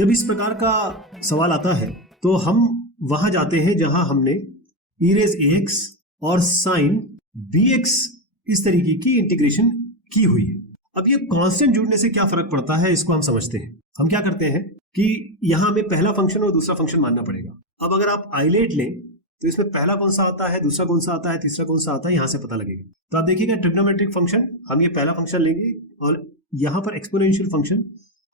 जब इस प्रकार का सवाल आता है तो हम वहां जाते हैं जहां हमने e रेज ax और साइन bx इस तरीके की इंटीग्रेशन की हुई है। अब ये कांस्टेंट जुड़ने से क्या फर्क पड़ता है इसको हम समझते हैं। हम क्या करते हैं कि यहां हमें पहला फंक्शन और दूसरा फंक्शन मानना पड़ेगा। अब अगर आप आइलेट लें तो इसमें पहला कौन सा आता है, दूसरा कौन सा आता है, तीसरा कौन सा आता है, यहां से पता लगेगा। तो आप देखिएगा ट्रिग्नोमेट्रिक फंक्शन हम ये पहला फंक्शन लेंगे और यहाँ पर एक्सपोनेंशियल फंक्शन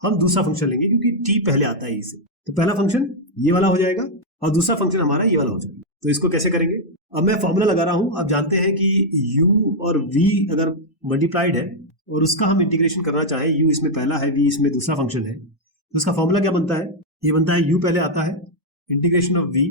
हम दूसरा फंक्शन लेंगे क्योंकि t पहले आता है इसे। तो पहला फंक्शन ये वाला हो जाएगा और दूसरा फंक्शन हमारा ये वाला हो जाएगा। तो इसको कैसे करेंगे, अब मैं फॉर्मूला लगा रहा हूं। आप जानते हैं कि u और v अगर मल्टीप्लाइड है और उसका हम इंटीग्रेशन करना चाहें, u इसमें पहला है, v इसमें दूसरा फंक्शन है, तो उसका फॉर्मूला क्या बनता है, ये बनता है u पहले आता है इंटीग्रेशन ऑफ v,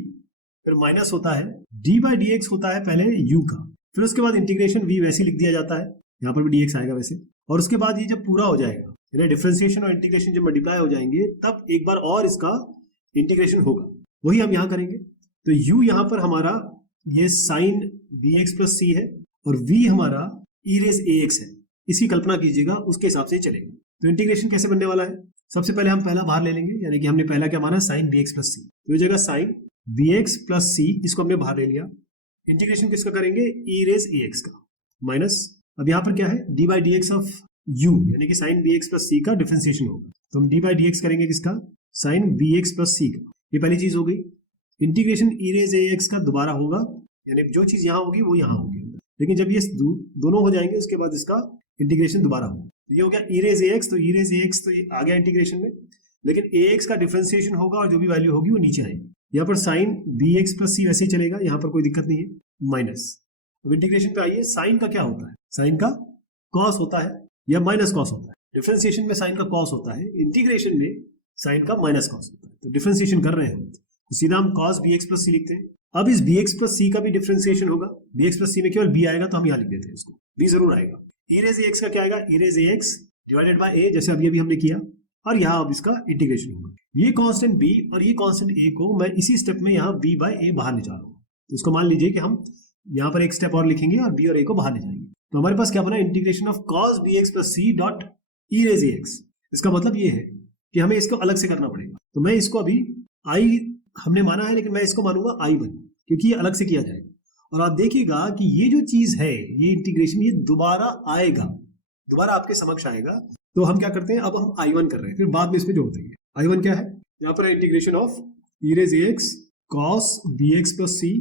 फिर माइनस होता है d बाई डी एक्स होता है पहले u का, फिर उसके बाद इंटीग्रेशन v वैसे लिख दिया जाता है, यहाँ पर भी dx आएगा वैसे, और उसके बाद ये जब पूरा हो जाएगा यानी डिफरेंशिएशन और इंटीग्रेशन जब मल्टीप्लाई हो जाएंगे तब एक बार और इसका इंटीग्रेशन होगा, वही हम यहाँ करेंगे। तो u यहाँ पर हमारा ये साइन bx प्लस c है और v हमारा e रेज ax है, इसकी कल्पना कीजिएगा, उसके हिसाब से चलेगा। तो इंटीग्रेशन कैसे बनने वाला है, सबसे पहले हम पहला बाहर ले लेंगे, यानी कि हमने पहला क्या माना साइन bx प्लस c, तो ये जगह साइन bx प्लस c इसको हमने बाहर ले लिया। इंटीग्रेशन किसका करेंगे, e रेज ax का, माइनस अब यहाँ पर क्या है d by D x of u यानी कि साइन bx प्लस c का डिफरेंशिएशन होगा, तो हम d बाई डी एक्स करेंगे किसका, साइन bx प्लस c का, ये पहली चीज हो गई। इंटीग्रेशन e रेज ax का दोबारा होगा, यानी जो चीज यहाँ होगी वो यहाँ होगी, लेकिन जब ये दोनों हो जाएंगे उसके बाद इसका इंटीग्रेशन दोबारा होगा। ये हो गया e रेज ax, तो e रेज ax तो ये आ गया इंटीग्रेशन में, लेकिन ax का डिफरेंशिएशन होगा और जो भी वैल्यू होगी वो नीचे आएगी। यहाँ पर साइन bx प्लस c वैसे ही चलेगा, यहाँ पर कोई दिक्कत नहीं है, माइनस। अब इंटीग्रेशन पे आइए, साइन का क्या होता है, साइन का कॉस होता है या माइनस कॉस होता है। डिफरेंशिएशन में साइन का कॉस होता है, इंटीग्रेशन में साइन का माइनस कॉस होता है। तो डिफरेंशिएशन कर रहे हैं तो सीधा हम cos bx प्लस c लिखते हैं। अब इस bx प्लस c का भी डिफरेंशिएशन होगा, bx प्लस c में केवल b आएगा तो हम यहाँ लिख देते हैं इसको, b जरूर आएगा। e रेज ax का क्या आएगा, e raise ax divided by a, जैसे अभी हमने किया, और यहाँ अब इसका इंटीग्रेशन होगा। ये कांस्टेंट b और ये कांस्टेंट a को मैं इसी स्टेप में यहाँ b बाय a बाहर ले जा रहा हूँ। तो इसको मान लीजिए कि हम यहाँ पर एक स्टेप और लिखेंगे और b और a को बाहर ले जाएंगे, तो हमारे पास क्या बना, integration of cos bx plus c dot e raise ax। इसका मतलब ये है कि हमें इसको अलग से करना पड़ेगा। तो मैं इसको अभी i हमने माना है, लेकिन मैं इसको मानूंगा i1 क्योंकि ये अलग से किया जाएगा। और आप देखिएगा कि ये जो चीज है, ये इंटीग्रेशन ये दोबारा आएगा, दोबारा आपके समक्ष आएगा। तो हम क्या करते हैं, अब हम i1 कर रहे हैं, फिर बाद में इसमें जोड़ देंगे। i1 क्या है, यहाँ पर integration of e raise ax cos bx plus c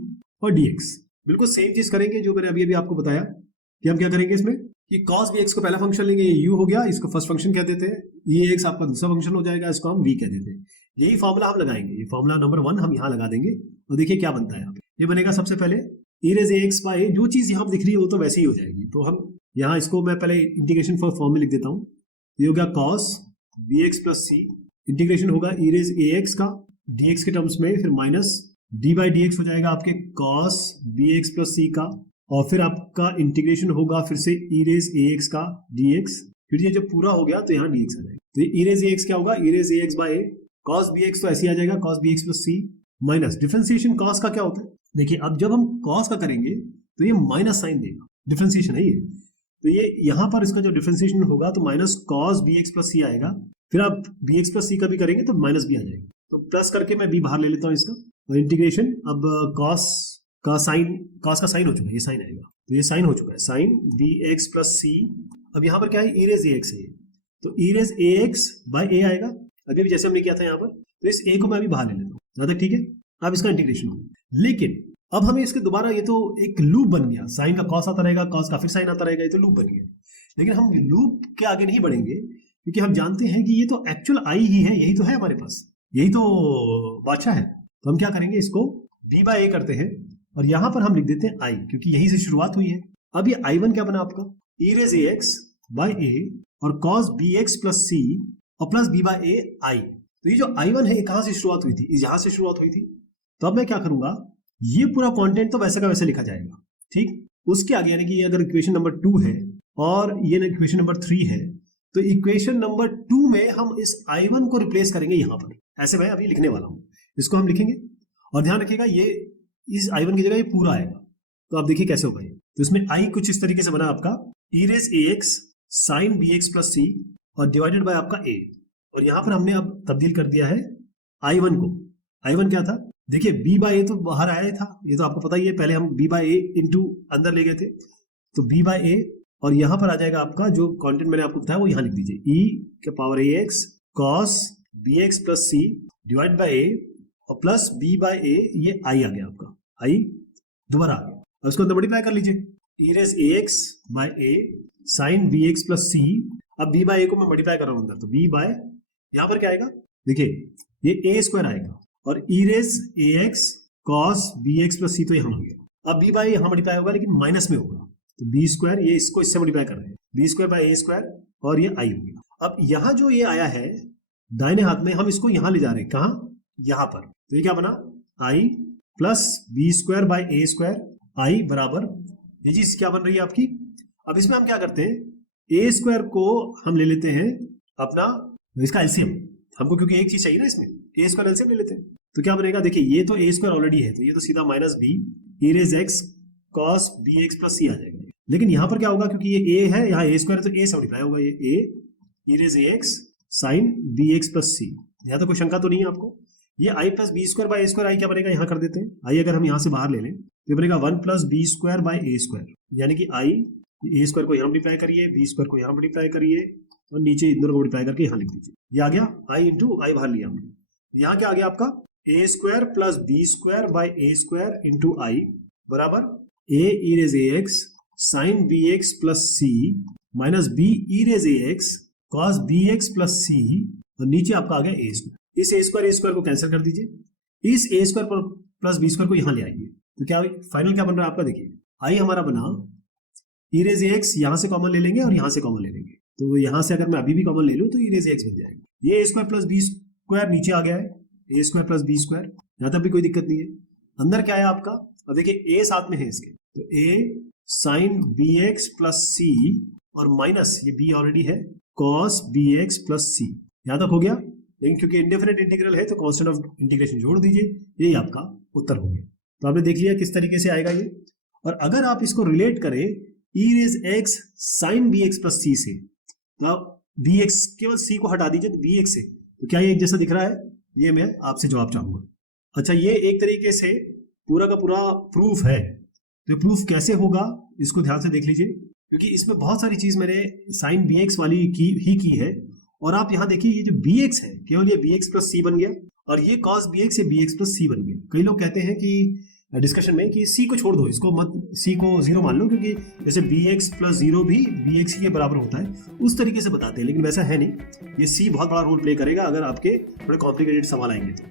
और dx। बिल्कुल सेम चीज करेंगे जो मैंने अभी आपको बताया कि हम क्या करेंगे इसमें कि cos bx को पहला फंक्शन लेंगे, ये u हो गया, इसको फर्स्ट फंक्शन कह देते हैं, ये x आपका दूसरा फंक्शन हो जाएगा, इसको हम v कह देते हैं। यही फॉर्मूला हम लगाएंगे, ये फॉर्मूला नंबर 1 हम यहाँ लगा देंगे और देखिए क्या बनता है यहाँ पे। ये बनेगा सबसे पहले e रेज ax बाय, जो चीज यहाँ दिख रही है वो तो वैसे ही हो जाएगी। तो हम यहाँ इसको मैं पहले इंटीग्रेशन फॉर्म में लिख देता हूँ। ये हो गया cos bx plus c, integration होगा e रेज ax का dx के टर्म्स में, फिर minus d by D x हो जाएगा आपके cos bx प्लस c का, और फिर आपका इंटीग्रेशन होगा फिर से e रेज ax का dx, फिर ये जब पूरा हो गया तो यहाँ dx आ जाएगा। तो ये e रेज ax क्या होगा, e raise ax by cos bx तो ऐसे ही आ जाएगा, cos bx plus c, minus differentiation cos का क्या होता है, देखिए अब जब हम cos का करेंगे तो ये माइनस साइन देगा, डिफरेंशिएशन है ये, तो ये यहाँ पर इसका जो डिफरेंशिएशन होगा तो minus cos bx plus c आएगा, फिर आप bx प्लस c का भी करेंगे तो माइनस b आ जाएगा। तो प्लस करके मैं b बाहर ले लेता हूँ इसका, और इंटीग्रेशन अब cos का साइन हो चुका है, ये साइन आएगा, तो ये साइन हो चुका है, साइन bx प्लस c। अब यहाँ पर क्या है, e रेज ax है, तो e raise ax by a आएगा, अभी भी जैसे हमने किया था यहाँ पर। तो इस a को मैं अभी बाहर ले लेता हूँ, जहाँ तक ठीक है। अब इसका इंटीग्रेशन होगा, लेकिन अब हमें इसके दोबारा, ये तो एक लूप बन गया, साइन का कॉस आता रहेगा, कॉस का फिर साइन आता रहेगा, ये तो लूप बन गया। लेकिन हम लूप के आगे नहीं बढ़ेंगे क्योंकि हम जानते हैं कि ये तो एक्चुअल आई ही है, यही तो है हमारे पास, यही तो बादशाह है। तो हम क्या करेंगे, इसको v बाय a करते हैं और यहाँ पर हम लिख देते हैं i, क्योंकि यही से शुरुआत हुई है। अब ये i1 क्या बना आपका, e raise ax by a और cos bx प्लस c और plus b by a i। तो ये जो i1 है ये कहाँ से शुरुआत हुई थी, यहाँ से शुरुआत हुई थी। तो अब मैं क्या करूंगा, ये पूरा कंटेंट तो वैसे का वैसे लिखा जाएगा, ठीक। उसके आगे यानी कि अगर इक्वेशन नंबर 2 है और ये इक्वेशन नंबर 3 है, तो इक्वेशन नंबर 2 में हम इस i1 को रिप्लेस करेंगे यहाँ पर, ऐसे मैं अभी लिखने वाला हूँ, इसको हम लिखेंगे। और ध्यान रखिएगा ये इस i1 की जगह ये पूरा आएगा, तो आप देखिए कैसे होगा ये। तो इसमें i कुछ इस तरीके से बना आपका e raise ax sine bx plus c और डिवाइडेड बाय आपका a, और यहां पर हमने अब तब्दील कर दिया है I1 को। I1 क्या था, देखिए b बाय ए तो बाहर आया ही था, ये तो आपको पता ही है, पहले हम b बाय ए इंटू अंदर ले गए थे, तो b बाय ए और यहां पर आ जाएगा आपका जो कंटेंट मैंने आपको बताया वो यहां लिख दीजिए, e के power ax cos bx plus c divide by a और प्लस b बाय a, ये i आ गया आपका, i दोबारा आ गया। अब इसको अंदर मल्टीप्लाई कर लीजिए, e raise ax by a sin bx plus c, अब b बाय a को मैं मल्टीप्लाई कर रहा हूं अंदर, तो b बाय यहां पर क्या आएगा, देखिए ये a स्क्वायर आएगा और e raise ax cos bx plus c तो यहां आ गया। अब b बाय यहां मल्टीप्लाई होगा लेकिन माइनस में होगा, तो बी स्क्वायर, ये इसको इससे मल्टीप्लाई कर रहे हैं, B square by A square और ये आई हो गया। अब यहां जो ये आया है दाहिने हाथ में, हम इसको यहां ले जा रहे हैं, कहां, यहां पर, तो ये क्या बना, I plus B square by A square, I बराबर, ये चीज क्या बन रही है आपकी। अब इसमें हम क्या करते हैं, ए स्क्वायर को हम ले लेते हैं अपना इसका एलसीएम, हमको क्योंकि एक चीज चाहिए ना इसमें, ए स्क्वायर एलसीएम ले लेते हैं, तो क्या बनेगा, देखिए ये तो ए स्क्वायर ऑलरेडी है, तो ये तो सीधा minus B E raise X cos bx plus c आ जाएगा, लेकिन यहां पर क्या होगा, क्योंकि ये a है, यहाँ a स्क्वायर है तो a से मल्टीप्लाई होगा, ये a e raise ax sin bx plus c, यहाँ तो कोई शंका तो नहीं है आपको। ये i plus B square by a square, i क्या बनेगा, यहाँ कर देते हैं, i अगर हम यहाँ से बाहर ले लें तो ये बनेगा 1 plus B square by a square, यानी कि i a स्क्वायर को यहाँ मल्टीप्लाई करिए, b स्क्वायर को यहाँ मल्टीप्लाई करिए और नीचे इन दोनों को मल्टीप्लाई करके यहाँ लिख दीजिए, ये आ गया i इंटू आई बाहर लिया हमने, यहाँ क्या आ गया आपका a square plus B square by a square into I बराबर a e raise ax sin bx plus c minus b e raise ax cos bx plus c और नीचे आपका आ गया a स्क्वायर। इस a स्क्वायर को cancel कर दीजिए, इस a स्क्वायर पर प्लस b स्क्वायर को यहां ले आइए, तो क्या फाइनल क्या बन रहा है आपका, देखिए i हमारा बना e रेज ax, यहां से कॉमन ले लेंगे और यहां से कॉमन ले लेंगे, तो यहां से अगर मैं अभी भी कॉमन ले लूं तो e रेज ax बन जाएगा, ये a square plus b square नीचे आ गया है, a square plus b square, यहां तक भी कोई दिक्कत नहीं है। अंदर क्या है आपका, अब देखिए a साथ में है इसके, तो a sin bx plus c और माइनस ये b ऑलरेडी है cos bx प्लस c, यहां तक हो गया, लेकिन क्योंकि इंडेफिनिट इंटीग्रल है तो कांस्टेंट ऑफ इंटीग्रेशन जोड़ दीजिए, यही आपका उत्तर हो गया। तो आपने देख लिया किस तरीके से आएगा ये, और अगर आप इसको रिलेट करें e raise x sin bx plus c से, तो bx केवल c को हटा दीजिए तो bx से, तो क्या ये एक जैसा दिख रहा है, ये मैं आपसे जवाब चाहूंगा। अच्छा, ये एक तरीके से पूरा का पूरा प्रूफ है, तो प्रूफ कैसे होगा इसको ध्यान से देख लीजिए, क्योंकि इसमें बहुत सारी चीज मैंने साइन bx वाली की है, और आप यहाँ देखिए ये जो bx है केवल ये bx प्लस c बन गया, और ये cos bx से bx प्लस c बन गया। कई लोग कहते हैं कि डिस्कशन में कि c को छोड़ दो, इसको मत, c को 0 मान लो, क्योंकि जैसे bx प्लस 0 भी bx के बराबर होता है, उस तरीके से बताते हैं, लेकिन वैसा है नहीं, ये c बहुत बड़ा रोल प्ले करेगा अगर आपके थोड़े कॉम्प्लिकेटेड सवाल आएंगे तो।